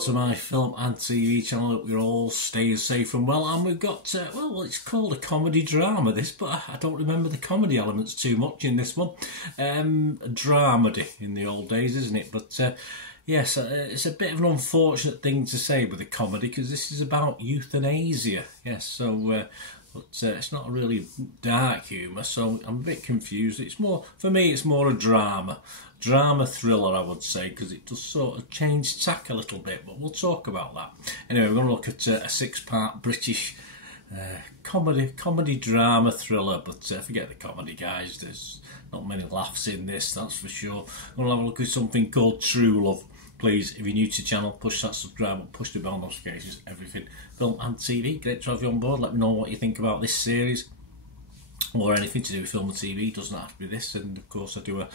back to my film and TV channel. Hope you're all staying safe and well. And we've got, well, it's called a comedy drama, this, but I don't remember the comedy elements too much in this one. Dramedy in the old days, isn't it? But yes, it's a bit of an unfortunate thing to say with a comedy, because this is about euthanasia. Yes, so but it's not really dark humour, so I'm a bit confused. It's more, for me, it's more a drama thriller, I would say, because it does sort of change tack a little bit, but we'll talk about that. Anyway, we're going to look at a six-part British comedy drama thriller, but forget the comedy, guys. There's not many laughs in this, that's for sure. We're going to have a look at something called Truelove. Please, if you're new to the channel, push that subscribe button, push the bell notifications, everything film and TV. Great to have you on board. Let me know what you think about this series or anything to do with film and TV. It doesn't have to be this. And of course, I do a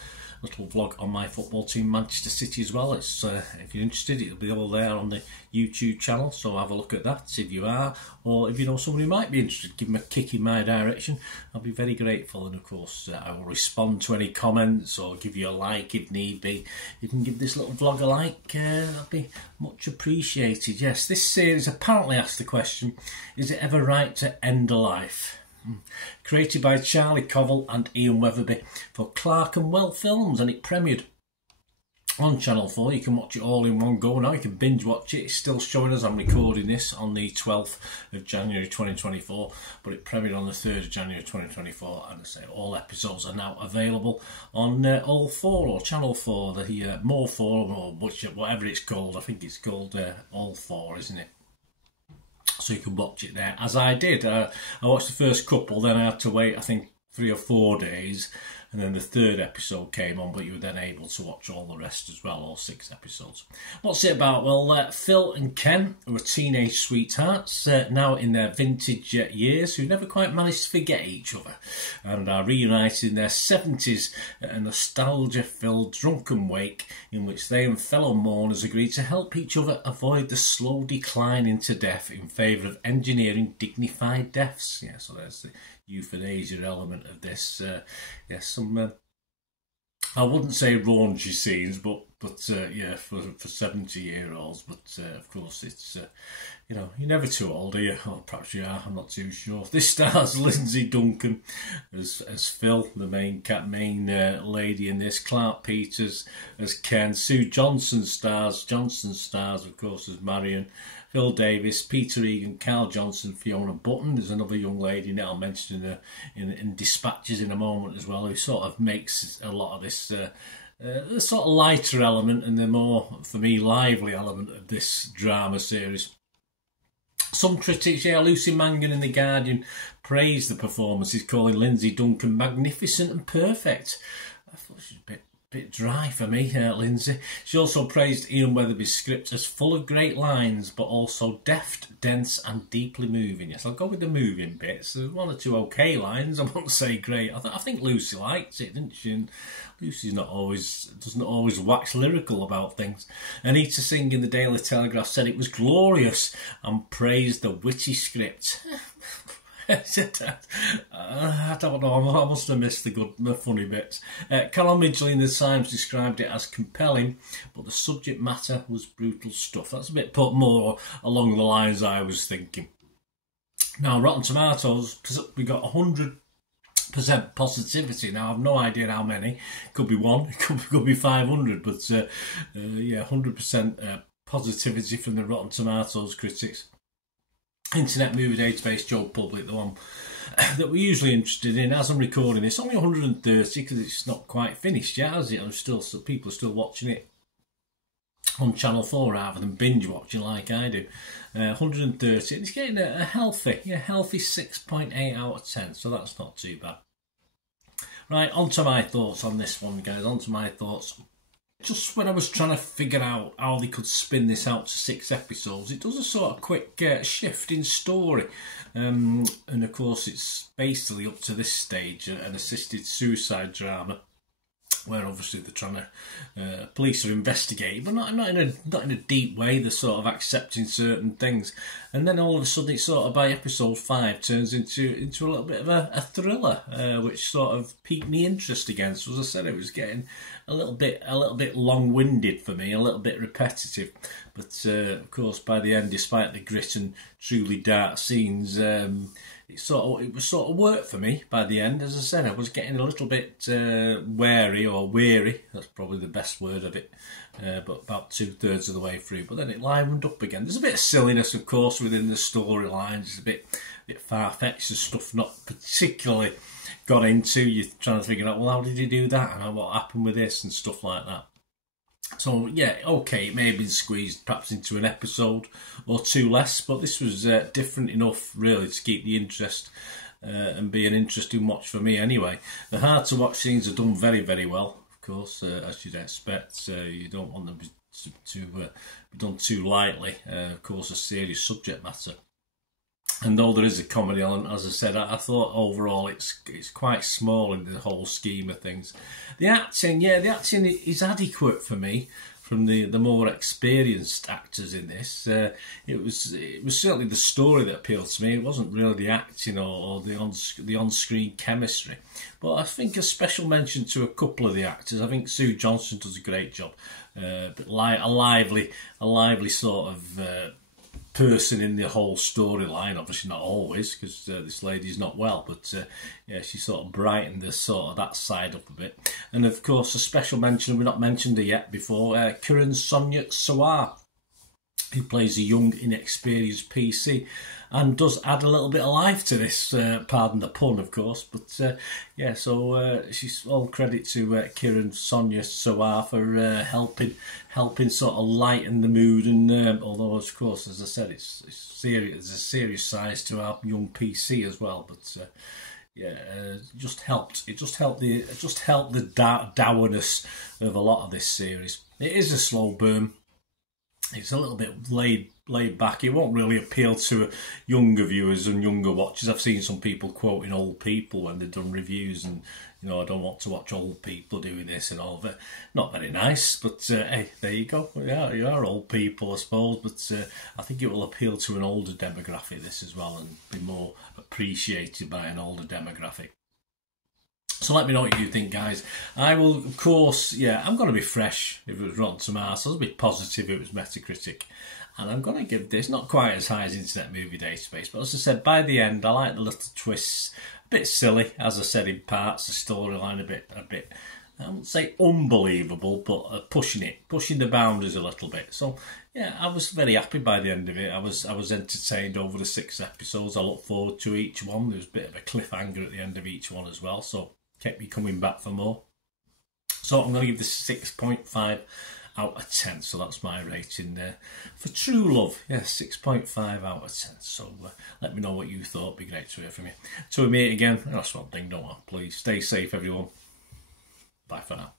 little vlog on my football team, Manchester City, as well. It's if you're interested, it'll be all there on the YouTube channel, so have a look at that if you are, or if you know somebody who might be interested, give them a kick in my direction. I'll be very grateful, and of course I will respond to any comments or give you a like if need be. You can give this little vlog a like, that'd be much appreciated. Yes, this series apparently asks the question, is it ever right to end a life? Created by Charlie Covell and Ian Weatherby for Clark and Well Films, and it premiered on Channel 4. You can watch it all in one go now. You can binge watch it. It's still showing as I'm recording this on the 12th of January 2024, but it premiered on the 3rd of January 2024, and I say all episodes are now available on All 4 or Channel 4, the More 4 or whatever it's called. I think it's called All 4, isn't it? So you can watch it there, as I did. I watched the first couple, then I had to wait, I think, 3 or 4 days, and then the 3rd episode came on, but you were then able to watch all the rest as well, all 6 episodes. What's it about? Well, Phil and Ken, who are teenage sweethearts, now in their vintage years, who never quite managed to forget each other, and are reunited in their 70s at a nostalgia-filled drunken wake in which they and fellow mourners agreed to help each other avoid the slow decline into death in favour of engineering dignified deaths. Yeah, so there's the euthanasia element of this. Yes, some I wouldn't say raunchy scenes, but yeah, for 70-year-olds. But of course, it's you know, you're never too old, are you? Or perhaps you are. I'm not too sure. This stars Lindsay Duncan as Phil, the main lady in this. Clark Peters as Ken. Sue Johnson stars, of course, as Marion. Phil Davis, Peter Egan, Carl Johnson, Fiona Button. There's another young lady now I'll mention in Dispatches in a moment as well, who sort of makes a lot of this the sort of lighter element and the more, for me, lively element of this drama series. Some critics, yeah, Lucy Mangan in The Guardian, praised the performances, calling Lindsay Duncan magnificent and perfect. I thought she was a bit dry for me, Lindsay. She also praised Ian Weatherby's script as full of great lines, but also deft, dense and deeply moving. Yes, I'll go with the moving bits. There's 1 or 2 okay lines, I won't say great. I think Lucy liked it, didn't she? And Lucy's doesn't always wax lyrical about things. Anita Singh in the Daily Telegraph said it was glorious and praised the witty script. I don't know, I must have missed the funny bits. Callum Midgley in the Times described it as compelling, but the subject matter was brutal stuff. That's a bit put more along the lines I was thinking. Now, Rotten Tomatoes, we got 100% positivity. Now, I've no idea how many. Could be 1, it could be 500, but yeah, 100% positivity from the Rotten Tomatoes critics. Internet Movie Database, Joe Public, the one that we're usually interested in. As I'm recording this, only 130 because it's not quite finished yet, has it? People are still watching it on Channel 4 rather than binge watching like I do. 130, and it's getting a healthy 6.8 out of 10, so that's not too bad. Right, on to my thoughts on this one, guys. On to my thoughts. Just when I was trying to figure out how they could spin this out to 6 episodes, it does a sort of quick shift in story. And of course, it's basically up to this stage an assisted suicide drama, where obviously they're trying to, police are investigating, but not in a deep way. They're sort of accepting certain things, and then all of a sudden, it's sort of by episode 5 turns into a little bit of a thriller, which sort of piqued me interest again. So as I said, it was getting a little bit long-winded for me, a little bit repetitive. But of course, by the end, despite the grit and truly dark scenes, it was sort of work for me by the end. As I said, I was getting a little bit wary or weary. That's probably the best word of it. But about 2/3 of the way through. But then it livened up again. There's a bit of silliness, of course, within the storylines. It's a bit far-fetched and stuff not particularly got into. You're trying to figure out, well, how did he do that? And what happened with this and stuff like that. So, yeah, okay, it may have been squeezed perhaps into an episode or two less, but this was different enough, really, to keep the interest and be an interesting watch for me anyway. The hard-to-watch scenes are done very, very well, of course, as you'd expect. You don't want them to be done too lightly. Of course, a serious subject matter. And though there is a comedy element, as I said, I thought overall it's quite small in the whole scheme of things. The acting is adequate for me from the more experienced actors in this. It was certainly the story that appealed to me. It wasn't really the acting or the on-screen chemistry. But I think a special mention to a couple of the actors. I think Sue Johnson does a great job. But a lively sort of person in the whole storyline. Obviously not always, because this lady's not well, but yeah, she sort of brightened that side up a bit. And of course, a special mention, we've not mentioned her yet before, Kiran Sonia Sawar, who plays a young, inexperienced PC, and does add a little bit of life to this, pardon the pun, of course. But yeah, so she's all credit to Kiran Sonia Sawar for helping sort of lighten the mood. And although, of course, as I said, it's serious, there's a serious size to our young PC as well. But yeah, it just helped the dourness of a lot of this series. It is a slow burn. It's a little bit laid back. It won't really appeal to younger viewers and younger watchers. I've seen some people quoting old people when they've done reviews, and you know, I don't want to watch old people doing this and all that. Not very nice, but hey, there you go. Yeah, you are old people, I suppose, but I think it will appeal to an older demographic, this as well, and be more appreciated by an older demographic. So let me know what you think, guys. I will, of course, yeah, I'm going to be fresh if it was Rotten Tomatoes. I'll be positive if it was Metacritic. And I'm going to give this, not quite as high as Internet Movie Database, but as I said, by the end, I like the little twists. A bit silly, as I said, in parts. The storyline a bit, I wouldn't say unbelievable, but pushing the boundaries a little bit. So, yeah, I was very happy by the end of it. I was entertained over the 6 episodes. I look forward to each one. There was a bit of a cliffhanger at the end of each one as well, so kept me coming back for more. So I'm going to give this 6.5 out of 10. So that's my rating there for Truelove. Yeah, 6.5 out of 10. So let me know what you thought. It'd be great to hear from you. Till we meet again. That's one thing, don't I? Please stay safe, everyone. Bye for now.